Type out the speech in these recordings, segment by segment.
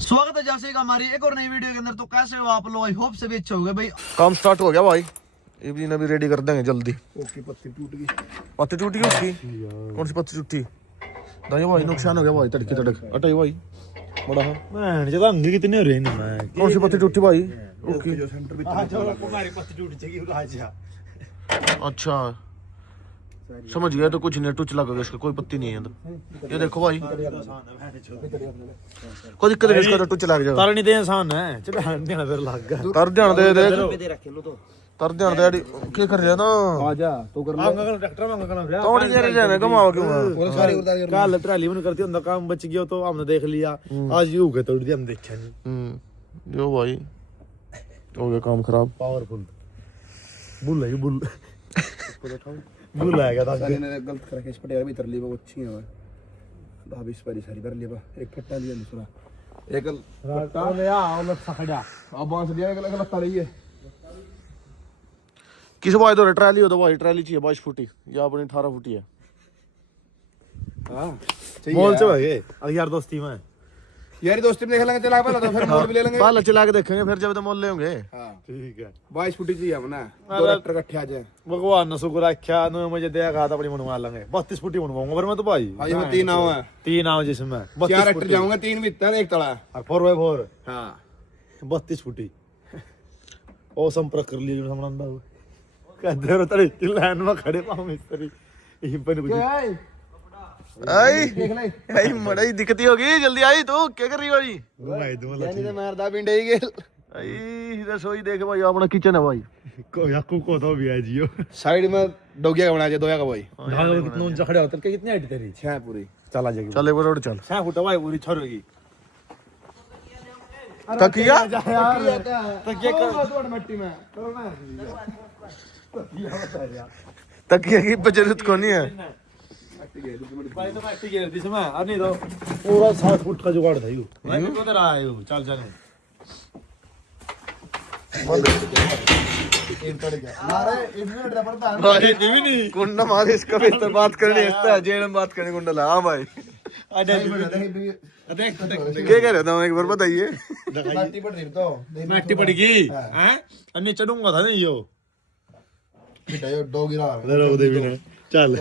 स्वागत है जैसे का हमारी एक और नई वीडियो के अंदर। तो कैसे हो आप लोग? आई होप से भी अच्छे हो गए भाई। काम स्टार्ट हो गया भाई, इवनिंग अभी रेडी कर देंगे जल्दी। ओके, पत्ती टूट गई। पत्ती टूट गई उसकी? कौन सी पत्ती टूटी? दाई भाई नुकसान हो गया भाई, तड़के तड़क अटाई भाई बड़ा है। मैं जब अंग कितने हो रहे हैं मैं कौन सी पत्ती टूटी भाई? ओके, जो सेंटर में हमारी पत्ती टूट जाएगी राजा। अच्छा समझ गया, तो कुछ नहीं, टुच लगा गया इसका, कोई पत्ती नहीं है अंदर। ये देखो भाई, कोई दिक्कत नहीं, इसका तो टुच लग जाएगा। तार नहीं दे इंसान है, चलो देना फिर लग गया। तर ध्यान दे दे, दे रखे नो तो तर ध्यान दे यार, क्या कर रहा है ना? आजा तो कर आप का ट्रैक्टर में करना फिर कौन नहीं जा रहा है, कमाओ क्यों? पूरा सारी उतार कर कल ट्राली में करती अंदर काम बच गया तो हमने देख लिया। आज यू के तोड़ दिया, हम देखा नहीं। जो भाई हो गया काम खराब। पावरफुल बुल है, बुल बुल आएगा था। साले ने गलत करके इस पटियाला भी तर ली, वो अच्छी है भाभी। इस पर सारी भर लिया, एक पट्टा लिया दूसरा एक पट्टा ले आओ लग सकड़ा। अब बांस दिया, एक लगता रही है। किस भाई तो ट्रैली हो तो भाई, ट्रैली चाहिए 22 फुटी या अपनी 18 फुटी है। हां मोल से भागे अब यार दोस्ती में यारी दोस्ती में देख लेंगे, चला पहले तो फिर मोल भी ले लेंगे। बाल चला के देखेंगे फिर जब तो मोल ले होंगे। हां ठीक है। 22 फुट चाहिए अपना, दो ट्रैक्टर इकट्ठे आ जाए। भगवान ने शुक्र रखा नो मुझे दया कहा था अपनी मनवा लेंगे। 32 फुटी मनवाऊंगा फिर मैं तो भाई। आज में 3 नाव है, 3 नाव जिसमें 4 ट्रैक्टर जाऊंगा, 3 भीतर एक तला और 4x4। हां 32 फुटी ओ संपर्क कर लिए जो समरंदा हो कहते हो तड़े की लाइन में खड़े पाऊं मिस्त्री यहीं पर कुछ आई देख ले। आई मड़ाई दिखती होगी, जल्दी आई तू क्या कर रही भाई? भाई तुम यानी तो मारदा पिंडे ही गेल। आई रसोई देख भाई, अपना किचन है भाई। को याकू को तो भी है जियो। साइड में डोगिया का बना दे, दोया का भाई। ढाल कितना ऊंचा खड़े होते के कितनी हाइट तेरी? 6 पूरी चला जाएगी चल एक बार और चल। 6 फुट भाई पूरी छोड़ेगी। तकिया तकिया कर मिट्टी में तकिया की जरूरत को नहीं है। भाई तो मट्टी गिर दी समय अब नहीं तो पूरा 7 फुट का जुगाड़ था यू। भाई तो उधर आए हो चल चल भाई नहीं कुंडा मारे, इसका बेहतर बात करनी है, जेल में बात करनी कुंडा। हाँ भाई देख क्या कह रहा था, एक बार बताइए। मट्टी पड़ेगी हैं अन्य चढ़ूंगा था नहीं यो दो गिरा इधर उधर भी ना चल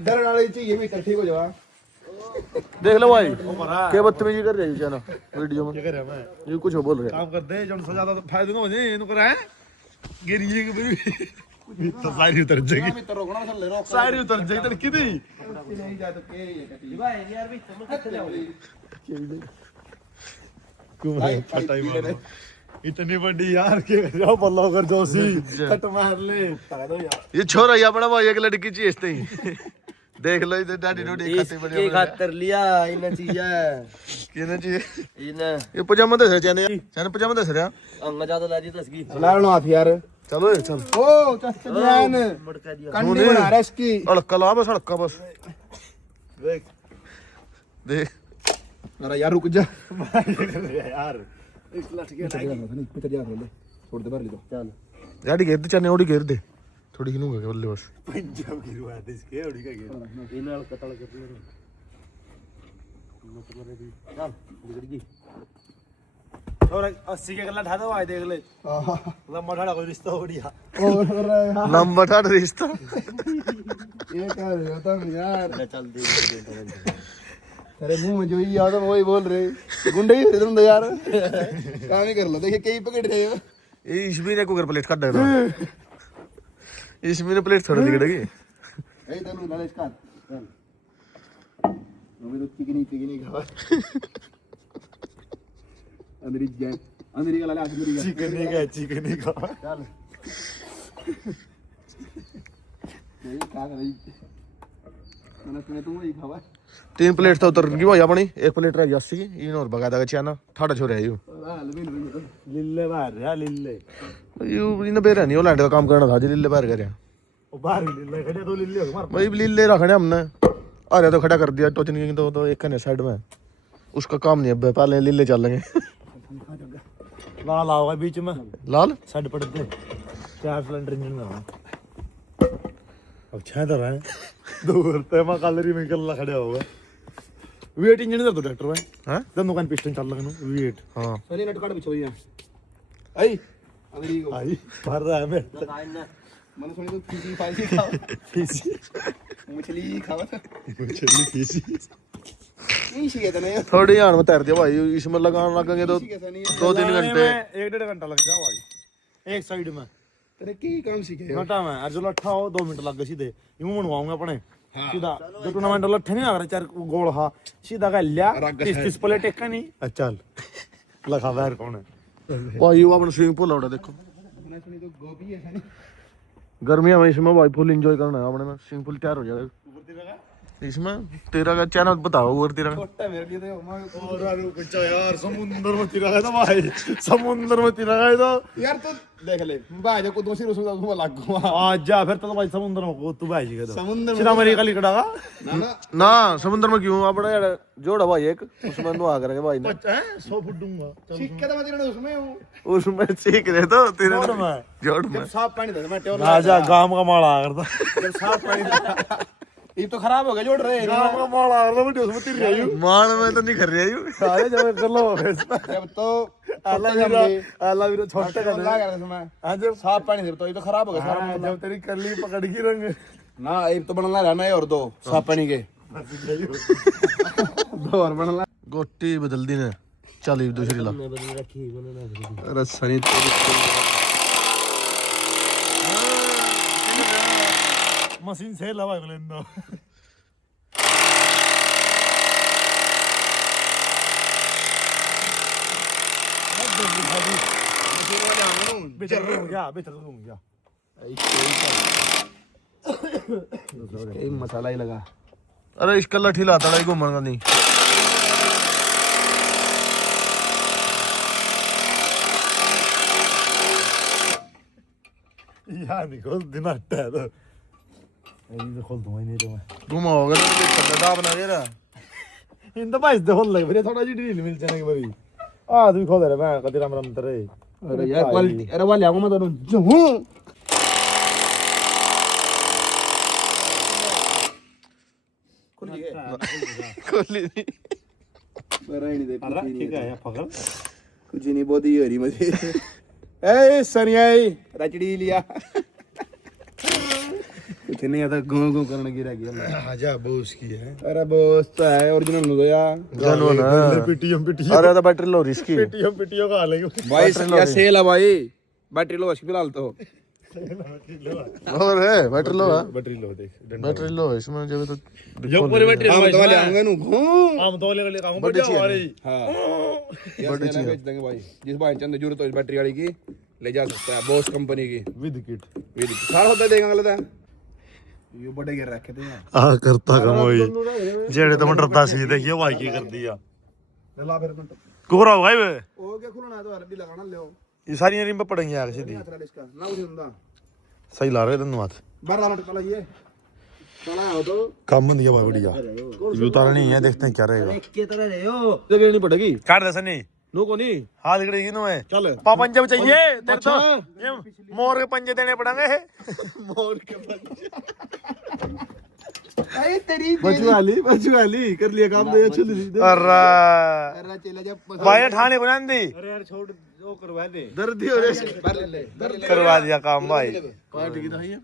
डर वाली चाहिए भी ठीक हो जावा। देख लो भाई क्या बदतमीजी कर रही है ना वीडियो में। ये कुछ बोल रहे काम कर दे जो सजा तो फायदा ना हो जाए इनको करा है गिरिए के तो सारी उतर जाएगी मित्र रोकना चल ले रोक सारी उतर जाएगी तो कितनी नहीं जा तो के ये कटी भाई यार भी तुम कितने जाओगे? क्यों भाई फटाई मारो इतनी बड़ी यार के जाओ बल्ला कर जोशी कट मार ले दो यार। ये छोरा या अपना भाई एक लड़की चाहिए इसते ही। देख लो इधर डैडी डोडी खाते बड़े के खातर लिया इन चीज किने चाहिए इन ये पजामा दे चने चने पजामा दे रहा अंग ज्यादा लाजी तसगी चलाओ हाथ यार। चलो चल ओ चस्ते जान मटका दिया कंडी बना रहा है इसकी। अड़का ला बस, अड़का बस देख देख। अरे यार रुक जा यार एक लट के नहीं पितर जा ले छोड़ दे भर ले तो चल डैडी घेर दे चने, ओडी घेर दे थोड़ी खिनूंगा बल्ले बस। पंजाब की रुआ दे इसके ओड़ी का गिर इन कतल कर ले मतलब रे चल बिगड़ गई और 80 के गल्ला ढा दो भाई देख ले लंबा ढाड़ा कोई रिश्ता हो गया और लंबा ठाड़ रिश्ता ये क्या होता है यार। चल दे तेरे मुंह में जो ही आता वही बोल रहे गुंडे ही तुम तो यार काम ही कर लो। देखिए कई पकड़ रहे हो ये इसमें ने कुकर प्लेट काट देगा, इसमें ने प्लेट थोड़ी दिखेगी। ए तनु लाले इसका चल अभी तो चिकनी खावा अंदर जाए अंदर का लाले अंदर चिकनी का चल ये क्या कर रही मैंने तुम वही खावा 3 प्लेट तो उतर गई भाई अपनी, 1 प्लेट रह गई 80 की। इन और भगा देगा चाना ठाड़ा छोरे आयु लिल्ले बाहर या लिल्ले यू इन बेरा नहीं ओलैंड का काम करना था जी, लिल्ले बाहर करे ओ बाहर लिल्ले खड़े तो लिल्ले मार भाई लिल्ले रखने हमने। अरे तो खड़ा कर दिया टोचन की तो एक ने साइड में उसका काम नहीं है, पहले लिल्ले चलेंगे। लाल आओगा बीच में लाल साइड पड़ दे 4 सिलेंडर इंजन में अच्छा तो रहा है दूर ते मैं कलरी में कल्ला खड़े होगा वेट इंजन दे दो ट्रैक्टर में हैं दम दुकान पिस्टन चल लगनो वेट हां सनी नट काट पीछे भैया आई अंदर को आई मार रहा है मैं मैंने सुनी तो फीसी फाइसी खाओ फीसी मछली खाओ चली फीसी नहीं सीखे नहीं थोड़ी ध्यान में तैर दिया भाई इसमें लगाने लगेंगे तो कैसा नहीं 2-3 घंटे 1-1.5 घंटा लग जाओ भाई एक साइड में तेरे की काम सीखे घंटा में और जो लट्ठा हो 2 मिनट लग गए सीधे यूं बनवाऊंगा अपने सीधा जो टूर्नामेंट लट्ठे नहीं आ रहे 4 गोल हा सीधा का लिया 30 प्लेट एक का नहीं चल लखा बाहर कौन है भाई वो अपना स्विमिंग पूल लौटा देखो मैंने सुनी तो गोभी है नहीं गर्मियां में इसमें भाई फुल एंजॉय करना है अपने में स्विमिंग पूल तैयार हो जाएगा इसमें तेरा का चैनल बताओ और तेरा छोटा मेरे लिए तो और आलू कुछ यार समुंदर में तिरा गया था भाई समुंदर में तिरा गया था यार तो देख ले भाई को दूसरी उसमें तो लग गया आज जा फिर तो भाई समुंदर में तू भाई जी का समुंदर सीधा अमेरिका लिखड़ा का ना ना ना समुद्र में क्यों अपना यार जोड़ा भाई एक उसमें नुआ करके भाई ने 100 फुट दूंगा सीख के तो मैं तेरे उसमें हूं उसमें सीख रहे तो तेरे जोड़ में जोड़ में साफ पानी दे मैं टेबल राजा गांव का माड़ा करता जब साफ पानी ये तो खराब हो गया जोड़ रहे गांव का माड़ा करता बेटे उसमें तिर गई मान में तो नहीं कर रही हूँ अरे जब कर लो जब तो आला भी छोटे कर लगा कर इसमें आज जब साफ पानी दे तो ये तो खराब हो गया सारा हाँ, जब तेरी कली पकड़ की रंग ना एक तो बनना रहना है और दो साफ पानी के दो और बनना गोटी बदल दी ने चल दूसरी ला रस्सा नहीं मशीन से लवा लेंदो एक मसाला ही लगा अरे इसका लठी लाता है घूमन का नहीं यार निकोल दिन अट्टा है तो ये खोल दूंगा नहीं तो मैं घुमाओगे तो देख दाब ना दे रहा इन तो भाई दे खोल लग बरे थोड़ा जी ढील मिल जाने के बरी आ तू खोल रे मैं कदी राम राम तरे अरे यार क्वालिटी अरे वाले आऊंगा मैं तो हूं खोली नहीं मेरा ही नहीं दे अरे ठीक है यार पकड़ कुछ नहीं बहुत ही हो रही मुझे ए सनिया रचड़ी लिया कुछ नहीं आता गो गो करने गिरा गया आजा बोस की है अरे बोस तो है ओरिजिनल हो गया जानो ना पीटीएम अरे तो बैटरी लो रिस्की पीटीएम का लेंगे भाई क्या सेल है भाई बैटरी लो इसकी फिलहाल तो और है बैटरी लो है बैटरी लो देख बैटरी लो है इसमें जब तो जो पूरी बैटरी हम तो वाले आऊंगा नु घूम हम तो ले लेगा बड़ी वाली हां बड़ी चीज बेच देंगे भाई जिस भाई चंद जरूरत हो इस बैटरी वाली की ले जा सकता है बॉस कंपनी की विद किट सारा होता देगा अगले दिन ये बड़े गिर रखे थे आ करता कम होई जेड़े तो डरता सी देखिए भाई की कर दिया ला फिर मिनट कोरा भाई वे ओ क्या खुलना है तो हरदी लगाना ले ये सारी रिम पे पड़ेंगे यार सीधी इसका ना उसे हुंदा सही ला रहे धन्यवाद 12 मिनट पहले ये चला हो तो काम बन गया भाई बढ़िया ये उतारा नहीं है देखते हैं क्या रहेगा के तरह रहे हो जगह नहीं पड़ेगी काट दे सनी नो को नहीं हाथ गिरेगी ना मैं चल पंजे में चाहिए तेरे तो ये मोर के पंजे देने पड़ेंगे मोर के पंजे अरे तेरी बचवाली कर लिया काम दे चल अरे अरे चला जा भाई ठाणे को नंदी अरे यार छोड़ वो करवा दे दर्द हो रहे ले करवा दिया काम भाई पार्टी की नहीं है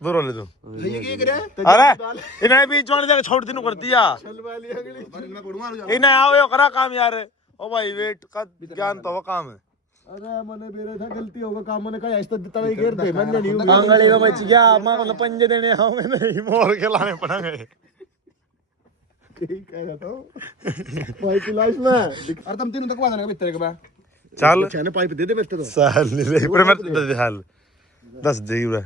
दूर ले तू ये क्या करे अरे इन्हें बीच वाले जगह छोड़ दिनु कर दिया चल वाली अगली मैं पड़ूंगा इन्हें आओ यो करा काम यार ओ भाई वेट का ज्ञान तो वो काम है अरे मैंने मेरे था गलती होगा काम मैंने कहा ऐसा तड़ा ही घेर दे मैंने नहीं कांगड़ी का बच गया मैं मतलब पंजे देने आऊंगे नहीं मोर के लाने पड़ेंगे ठीक है तो भाई की लाइफ में अरे तुम तीनों तक वादा ना भीतर के बा चल छने पाइप दे दे बेस्ट तो साल ले पर मैं दे हाल 10 दे रे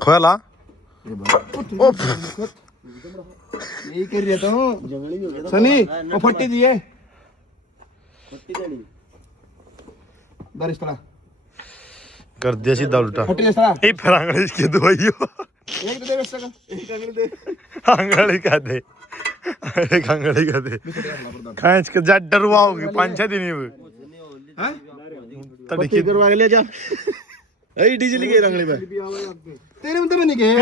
खोला यही कर रहा था सनी वो फट्टी दिए फट्टी देनी बारिश पड़ा कर दिया सीधा उल्टा फट्टी जैसा ये फिर अंगड़ी की दवाइयो एक तो दे बेस्ट का एक अंगली दे अंगड़ी का दे एक अंगड़ी का दे खांच के जा डरवाओगे 5-6 दिन ही हां तड़की करवा के ले जा ए डीजल के रंगले पे तेरे में तो मैं नहीं गए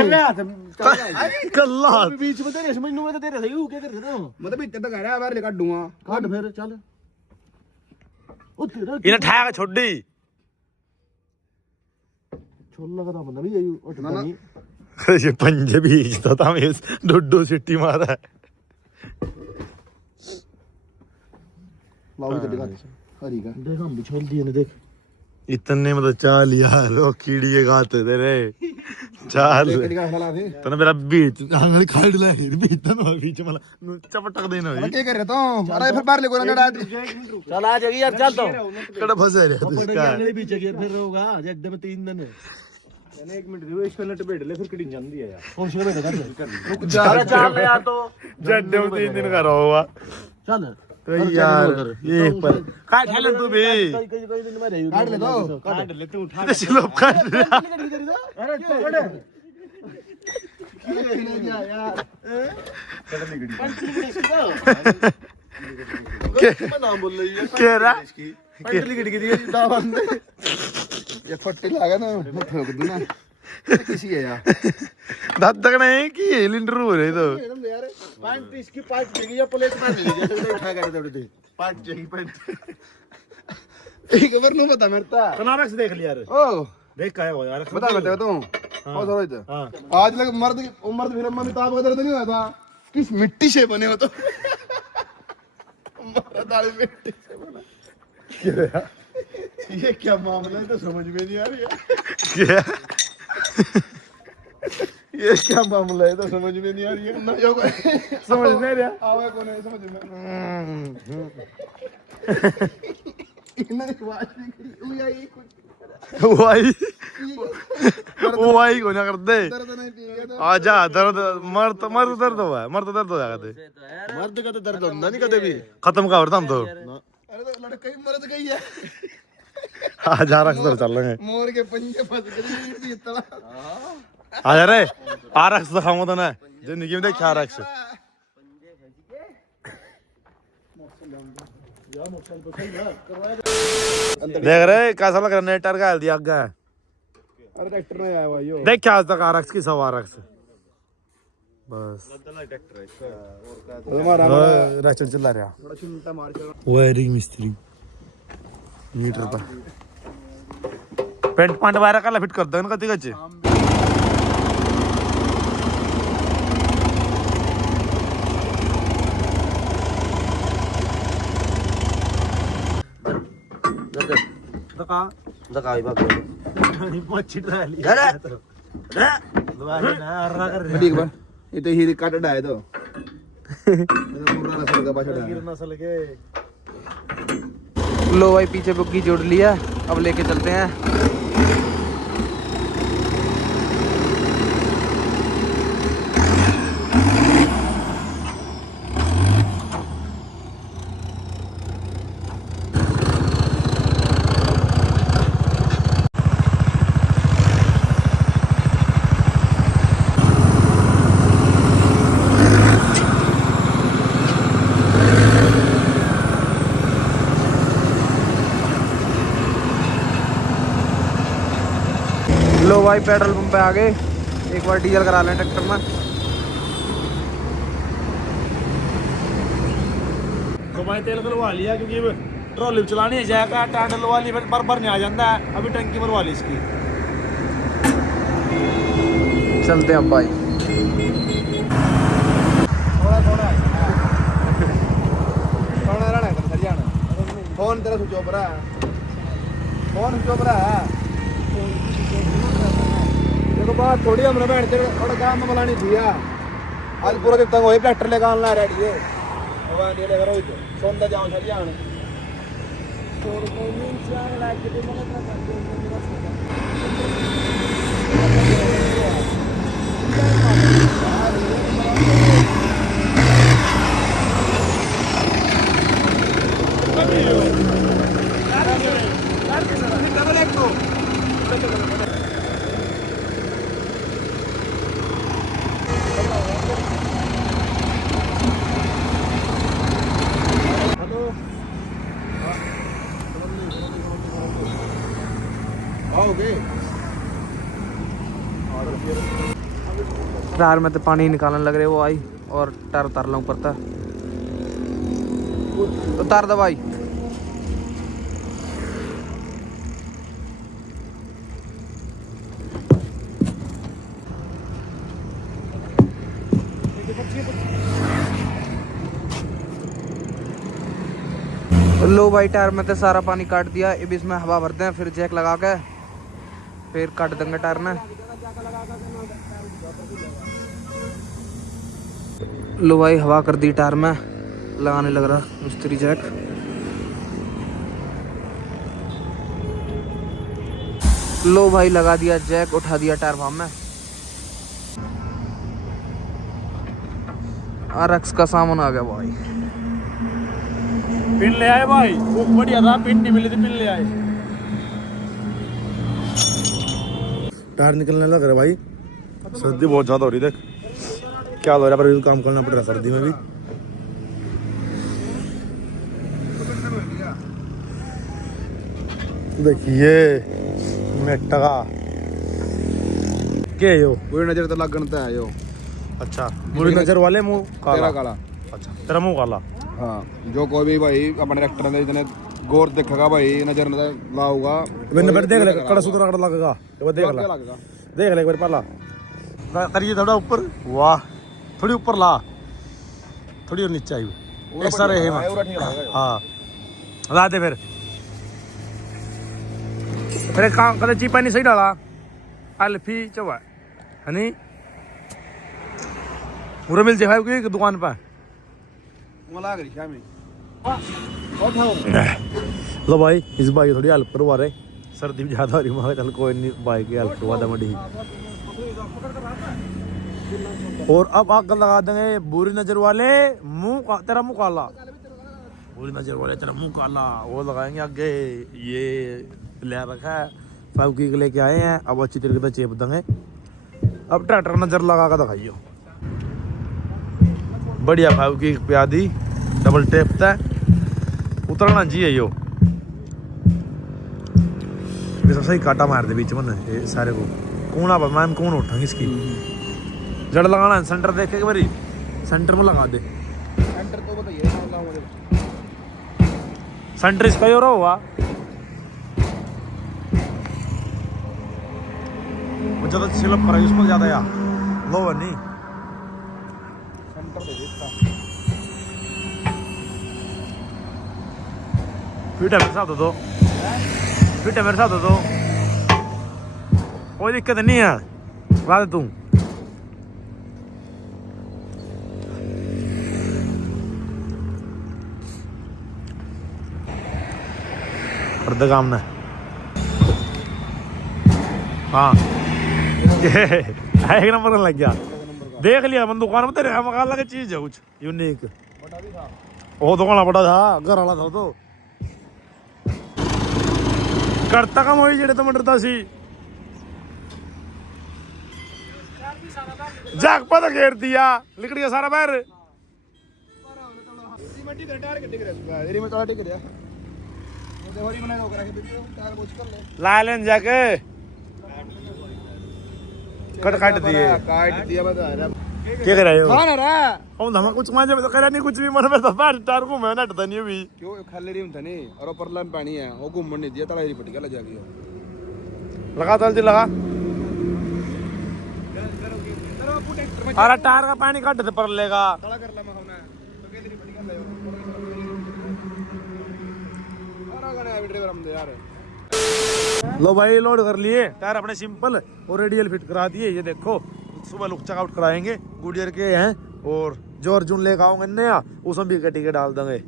कल्ला बीच में तेरे समझ नु मैं तो तेरे सही हूं क्या कर रहा हूं मतलब इतना तो कह रहा है बाहर ले काटूंगा काट फिर चल ओ तेरा इन्हें ठाया के छोड़ी छोल लगा था बंदा भी यही उठता नहीं ये पंजे बीचता था मैं डोडो सिट्टी मारा है लाओ इधर दिखा हरी का देख हम भी छोल दिए ने देख इतने मतलब चाल यार वो कीड़ी के गाते तेरे चाल दिखा हला दे तने मेरा बीच आंगली खाड़ ला बीच तने बीच मला चपटक देना अरे क्या कर रहे तो अरे फिर बाहर ले को ना डाल चल आ जाएगी यार चल तो कड़ा फंसे रे पकड़ इसका के पीछे गिर फिर होगा एकदम 3 दिन मैंने 1 मिनट दियो इसको नट बैठ ले फिर कड़ी जान दिया यार कौन सी बैठ कर अरे चल यार तो जड्डे में 3 दिन का रहा चल तो यार ये पर काट ले तू भी कई दिन में रही काट ले तो काट ले तू उठा स्लो काट अरे पकड़ नाम बोल रही है कह रहा पंटली गिड़ गिड़ दा बंद ये फट्टी लगा ना मैं ठोक दूं ना किसी है यार दांत तक नहीं कि सिलेंडर हो रहे तो यार पैंट इसकी पार्ट देगी या प्लेट में ले जैसे उठा कर दे दे पार्ट चाहिए पार्ट एक बार नो बता मेरता कनारक से देख लिया रे ओ देख का है वो यार बता तू और थोड़ा इधर हां आज लग मर्द उम्र फिल्म में अमिताभ का दर्द नहीं हुआ था किस मिट्टी से बने हो तो दाढ़ी मिट्टी से बना ये क्या मामला है तो समझ में नहीं आ रही है क्या ये क्या मामला है तो समझ में नहीं आ रही है ना जो समझ नहीं रहा आवे कौन है समझ में इन्हें आवाज नहीं करी वो आई कुछ वो आई को ना कर दे दर्द नहीं पिएगा तो आजा दर्द मर्द दर्द हुआ है मर्द दर्द हो जाएगा ते मर्द का तो दर्द होता नहीं कभी भी खत्म का होता हम तो अरे तो लड़का ही मर्द गई है आजा रख दर चल रहे मोर के पंजे फंस गई इतना आजा रे आरक्स दिखाऊंगा तो ना जिंदगी में देख आरक्स देख रहे कैसा लग रहा है नेटर का दिया आगे अरे ट्रैक्टर में आया हुआ यो देख क्या आज तक आरक्स की सब आरक्स बस हमारा राचल चला रहा बड़ा चिंता मार के वायरिंग मिस्त्री मीटर पर पेंट पांट वायरा काला फिट कर दो ना कति कच्चे दका भाई बाप मच्छी डाली ठीक बा ये तो ही काट डाए तो पूरा नस्ल का बाछड़ा है नस्ल के लो भाई पीछे बुग्गी जोड़ लिया अब लेके चलते हैं लो भाई पेट्रोल पंप पे आ गए एक बार डीजल करा लें ट्रैक्टर में तो भाई तेल डलवा लिया क्योंकि ट्रॉली चलानी है जाएगा टायर डलवा ली पर भरने आ जाता है अभी टंकी भरवा ली इसकी चलते हैं अब भाई थोड़ा रहना है सर जाना फोन तेरा स्विच ऑफ रहा है फोन स्विच ऑफ रहा है देखो बात थोड़ी हमने बैठ के थोड़ा काम में बुलानी थी यार आज पूरा दिन तंग होए ट्रैक्टर लेकर आना रेडी है भगवान ये लेकर रोज सोंदा जाओ सर जान आओगे टायर में तो पानी निकालने लग रहे वो आई और टायर उतार ला ऊपर था उतार दो भाई। लो भाई टायर में तो सारा पानी काट दिया। अब इसमें हवा भरते हैं फिर जैक लगा के फिर काट देंगे टायर में। लो भाई हवा कर दी टायर में लगाने लग रहा मिस्त्री जैक। लो भाई लगा दिया जैक उठा दिया टायर भाम में। RX का सामान आ गया भाई। पिन ले आए भाई, वो बढ़िया था, पिन नहीं मिली थी, पिन ले आए। टायर निकलने लग रहा भाई, सर्दी बहुत ज्यादा हो रही। देख क्या हो रहा है, पर काम करना पड़ रहा सर्दी में भी। देखिए मेटका के यो पूरी नजर तो लगता है यो। अच्छा मुड़ी नजर वाले मुंह तेरा काला। काला। अच्छा तेरा मुंह काला। हाँ जो कोई भी भाई अपने ट्रैक्टर में इतने गौर देखेगा भाई, नजर लाऊगा मैंने फिर देख ले कड़ा सुधरा कड़ा लगेगा। एक बार देख ले, लगेगा। देख ले एक बार पहला करिए थोड़ा ऊपर। वाह थोड़ी ऊपर ला, थोड़ी और नीचे आई ऐसा रहे। हाँ ला दे फिर एक काम कर, चीपा नहीं सही डाला अल्फी चवा है नहीं पूरा मिल जाए की दुकान पर। लो भाई इस बाइक थोड़ी हेल्प करवा रहे, सर्दी भी ज्यादा हो रही। मैं चल कोई नहीं बाइक की हेल्प करवा मडी। और अब आग लगा देंगे बुरी नजर वाले मुंह का, तेरा मुंह काला। बुरी नजर वाले तेरा मुंह काला वो लगाएंगे आगे। ये ले रखा है फेविक्विक लेके आए हैं, अब अच्छी तरीके से चेप देंगे। अब ट्रैक्टर नजर लगा कर दिखाइयो बढ़िया फेविक्विक पिया दी, डबल टेप था उतरना जी है यो। सही काटा मार दे बीच में ये सारे को कूणा पर मैम कौन उठाएंगे इसकी जड़ लगाना है। सेंटर देख के बारी सेंटर में लगा दे। सेंटर तो बताइए सेंटर इसका ही हो रहा हुआ ज्यादा सिलप करा उसमें ज्यादा यार लो नहीं सेंटर दे देता। फिट है मेरे साथ दो, फिट है मेरे साथ दो, कोई दिक्कत नहीं है ला दे तू। कर दे काम ने। हाँ एक नंबर लग गया। देख लिया मन दुकान में तेरे मकान लगे चीज है कुछ यूनिक। वो दुकान बड़ा था घर वाला था तो करता काम होई जेड़े तो मंडरता सी जाग पता घेर दिया लिकड़ गया सारा बाहर। ला लेन जाके कट काट दिए बता रहा क्या कर रहे हो? खाना रहा हम धमा कुछ मांझे में तो करा नहीं कुछ भी मन में तो बाहर टार को मैं नटता नहीं अभी क्यों खाली रही नहीं और ऊपर लम पानी है वो घूमने नहीं दिया तला पट गया जाके लगा तो जल्दी लगा। अरे टायर का पानी काट दे पर लेगा। तला कर ला मैं खाना तो के तेरी पट गया अरे गने ड्राइवर हम दे यार। लो भाई लोड कर लिए टायर अपने सिंपल और रेडियल फिट करा दिए। ये देखो सुबह लुक चेकआउट कराएंगे गुडियर के हैं और जो अर्जुन लेकर आऊंगे नया उसमें भी कटी के डाल देंगे।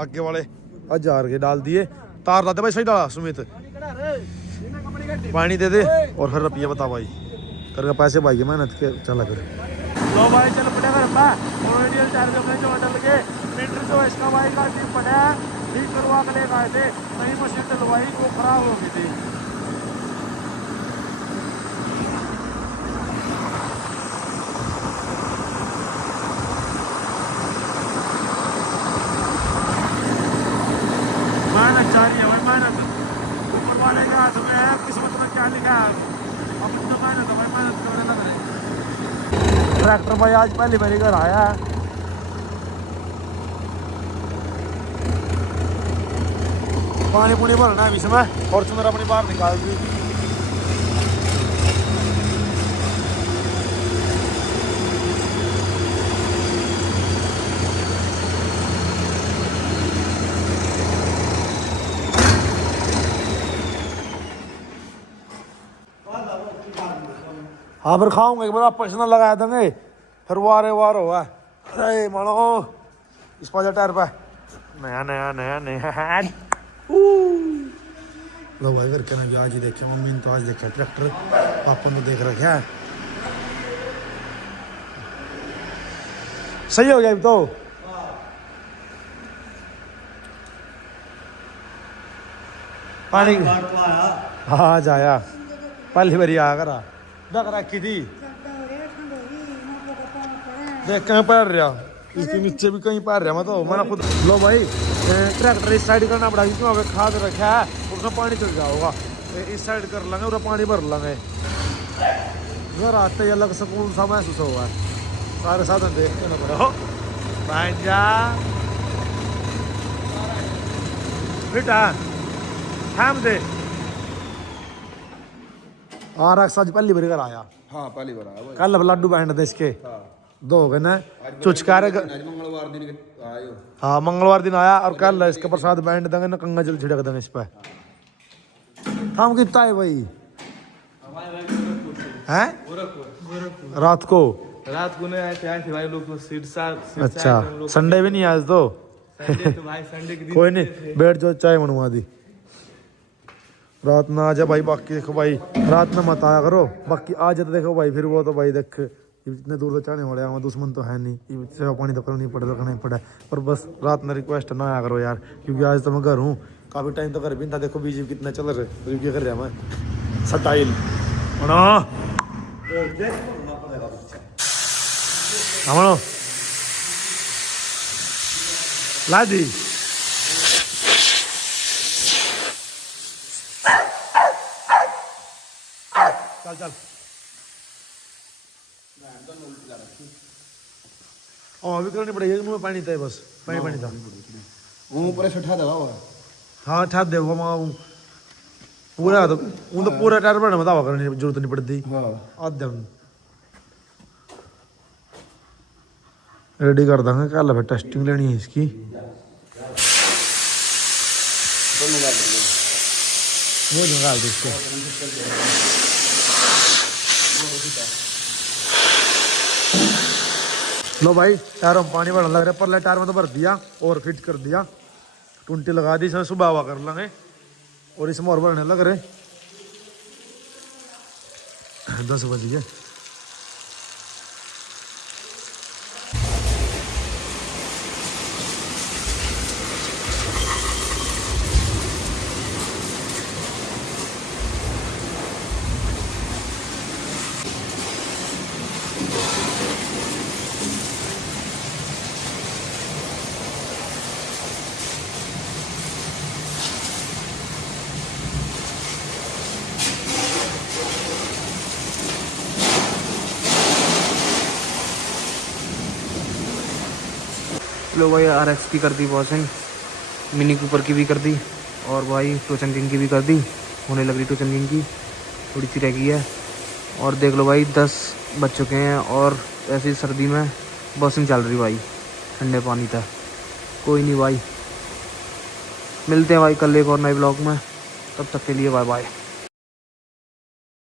आगे वाले 1000 के डाल दिए। तार लाते भाई सही डाला सुमित पानी दे दे और फिर रुपये बता भाई करके पैसे भाई मेहनत के चला कर। लो भाई चल पड़े घर पर और रेडियल टायर के अपने जो डाल के मीटर जो इसका भाई का ठीक पड़ा ठीक करवा के लेकर आए थे। नई मशीन डलवाई वो खराब हो गई थी। मेहनत जारी है भाई मेहनत ऊपर वाले के हाथ में है, किस्मत में क्या लिखा है ट्रैक्टर भाई आज पहली बारी घर आया है। पानी पुनी भरना है इसमें, फॉर्च्यूनर अपनी बाहर निकाल दी। हाँ फिर खाऊंगा एक बार पर्सनल लगा देंगे, फिर वारे वार होगा। अरे मानो इस पाजा टायर पे नया नया नया नया। लो भाई घर के ना भी आज ही देखे, मम्मी ने तो आज देखा ट्रैक्टर, पापा ने देख रखा है। सही हो गया अब तो। पानी हाँ जाया पहली बारी आ करा रख रखी थी, देख कहीं पैर रहा, इसके नीचे भी कहीं पैर रहा। मैं तो मैंने खुद। लो भाई ट्रैक्टर इस साइड करना पड़ा क्योंकि वहाँ पे खाद रखा है, उसमें पानी चल जाओगा। इस साइड कर लेंगे और पानी भर लेंगे। घर आते ही अलग सुकून सा महसूस होगा। सारे साधन देखते ना पड़े हो भांजा बेटा थाम दे। आज पहली बार घर आया। हाँ पहली बार आया भाई। कल लड्डू बैंड दे इसके दो हो गए ना चुचकार। मंगलवार दिन आए हो। हाँ मंगलवार दिन आया और कल इसके प्रसाद बैंड देंगे ना, गंगा जल छिड़क देंगे इस पे। हम कितना है भाई हैं रात को नहीं आए थे भाई लोग तो सिरसा। अच्छा संडे भी नहीं आज तो तो भाई संडे के दिन कोई नहीं बैठ जाओ चाय बनवा दी। रात में आ जा भाई, बाकी देखो भाई रात में मत आया करो, बाकी आ जाते देखो भाई फिर वो तो भाई देख इतने दूर से चढ़ने वाले हैं, दुश्मन तो है नहीं, सेवा पानी तो करनी पड़े तो करना ही पड़ा। पर बस रात में रिक्वेस्ट ना आया करो यार, क्योंकि आज तो मैं घर हूँ, काफ़ी टाइम तो घर भी था। देखो बीजी कितना चल रहे रिव्यू कर रहा मैं सटाइल ला दी। चल चल अभी करनी पड़ेगी, मुँह में पानी था बस, पानी पानी था ऊपर से ठा दवा होगा। हाँ ठा दे पूरा तो पूरा टायर बनाने में दावा करने की जरूरत नहीं पड़ती। आधे रेडी कर देंगे, कल फिर टेस्टिंग लेनी है इसकी। वो निकाल दो इसको। लो भाई टायर में पानी भरने लग रहा है, पर टायर में तो भर दिया और फिट कर दिया, टूंटी लगा दी, इसमें सुबह हवा कर लेंगे और इसमें और भरने लग रहे 10 बज गए। लो भाई RX की कर दी वॉशिंग, मिनी कूपर की भी कर दी और भाई टोचन किंग की भी कर दी, होने लग रही टोचन किंग की, थोड़ी सी रह गई है। और देख लो भाई 10 बज चुके हैं और ऐसी सर्दी में वॉशिंग चल रही भाई, ठंडे पानी था। कोई नहीं भाई, मिलते हैं भाई कल एक और नए ब्लॉग में, तब तक के लिए बाय बाय।